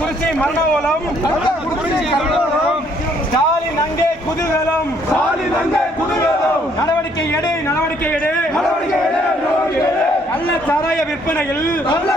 குறிச்சி மரணோலம் ஸ்டாலின் அங்கே குதூகலம். ஸ்டாலின் அங்கே குதூகலம். நடவடிக்கை எடு நடவடிக்கை எடு. நடவடிக்கை எடு. கள்ள சாராய விற்பனையில் நல்ல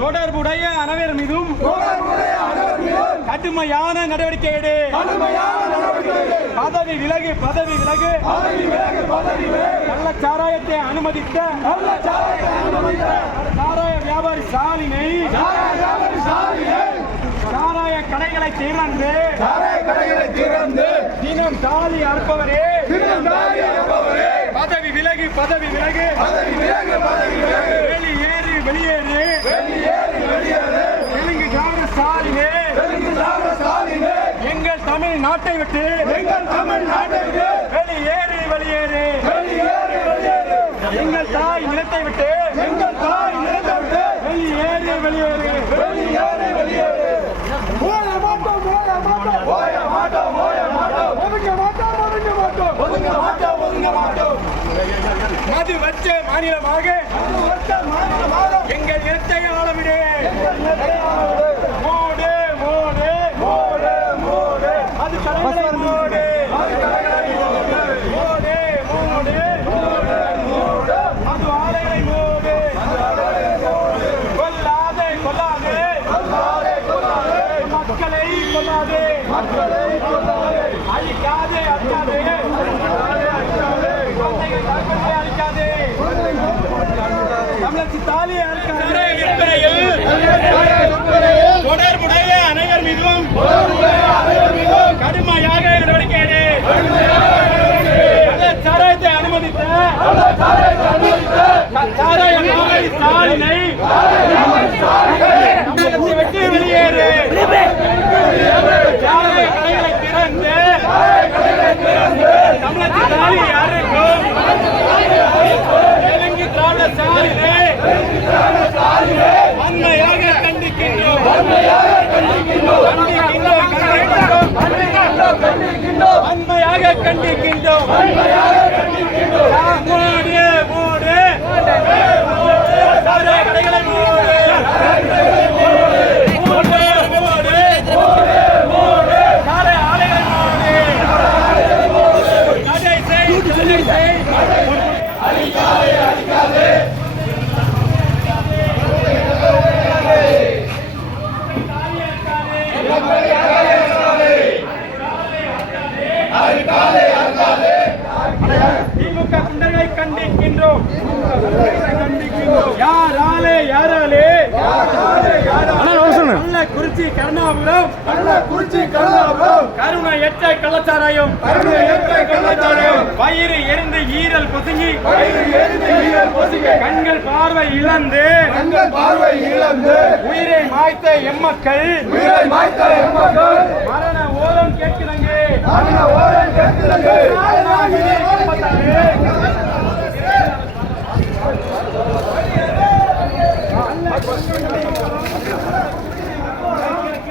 தொடர்புடைய அனைவர் மீதும் தொடர்புடைய அனைவர் மீதும் கடுமையான நடவடிக்கை எடு. கடுமையான நடவடிக்கை எடு. பதவி விலகு பதவி விலகு. பதவி விலகு, பதவி விலகு. கள்ள சாராயத்தை அனுமதித்த நல்ல அனுமதித்த சாராய வியாபாரி ஸ்டாலினை சாலை வியாபாரி ஸ்டாலினை சாராய கடைகளை திறந்து கடைகளை திறந்து தினம் தாலி அறுப்பவரே. தினம் தாடி அனுப்பவரே பதவி விலகு பதவி விலகு. பதவி விலகு, பதவி விலகு. வெளியேறு வெளியேறு வெளியேறு, வெளியேறு. தெலுங்கு காங்கிரஸ் ஸ்டாலினே தெலுங்கு சாலை ஸ்டாலினை எங்கள் தமிழ் நாட்டை விட்டு. எங்கள் தமிழ்நாட்டை விட்டு. வெளியேறு வெளியேறு வெளியேறு, வெளியேறு. எங்கள் தாய் நிலத்தை விட்டு. மது வச்ச மாநிலமாக. எங்கள் நிலத்தை ஆளவிடு மோடு மோடு மூடு, மூடு. அது கடைகளை மோடு. மக்களை கொல்லாதே. மக்களை தமிழச்சி தாலி அழிக்காதே தொடர்புடைய அனைவர் மீதும் கடுமையாக நடவடிக்கை எடு. கள்ளச்சாராயத்தை அனுமதித்த சாராய வியாபாரி ஸ்டாலினை தமிழகத்தை விட்டு வெளியேறு சாராய கடைகளை திறந்து தமிழகத்தை தாலி அறுக்கும் தெலுங்கு திராவிட ஸ்டாலினை வன்மையாக கண்டிக்கின்றோம் கண்டிக்கின்றோம், கண்டிக்கின்றோம். வன்மையாக கண்டிக்கின்றோம். கள்ளக்குறிச்சி கருணாபுரம். கள்ளக்குறிச்சி கருணாபுரம். கருணை எட்ட கள்ளச்சாராயம். கருணை எட்ட கள்ளச்சாராயம். வயிறு எரிந்து ஈரல் பொசுங்கி. வயிறு எரிந்து ஈரல் பொசுங்கி. கண்கள் பார்வை இழந்து. கண்கள் பார்வை இழந்து. உயிரை மாய்த்த எம்மக்கள். உயிரை மாய்த்த எம்மக்கள். மரண ஓரம் கேட்கிறாங்க. மரண ஓரம் கேட்கிறாங்க.